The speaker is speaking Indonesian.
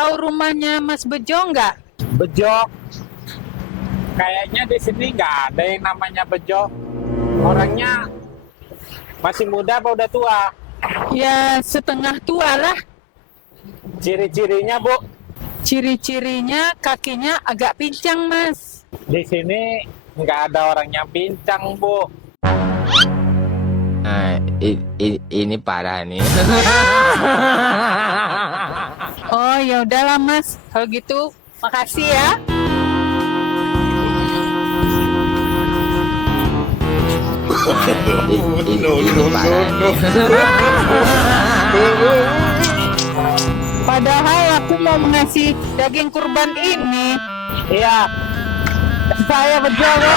tahu rumahnya Mas Bejo nggak? Bejo. Kayaknya di sini nggak ada yang namanya Bejo. Orangnya masih muda apa udah tua? Ya setengah tua lah. Ciri-cirinya, Bu? Ciri-cirinya kakinya agak pincang, Mas. Di sini nggak ada orang yang pincang, Bu. Ini parah nih. Oh ya udahlah Mas, kalau gitu makasih ya. Ini parah nih. Padahal aku mau mengasih daging kurban ini. Iya, saya Bejo, Bu.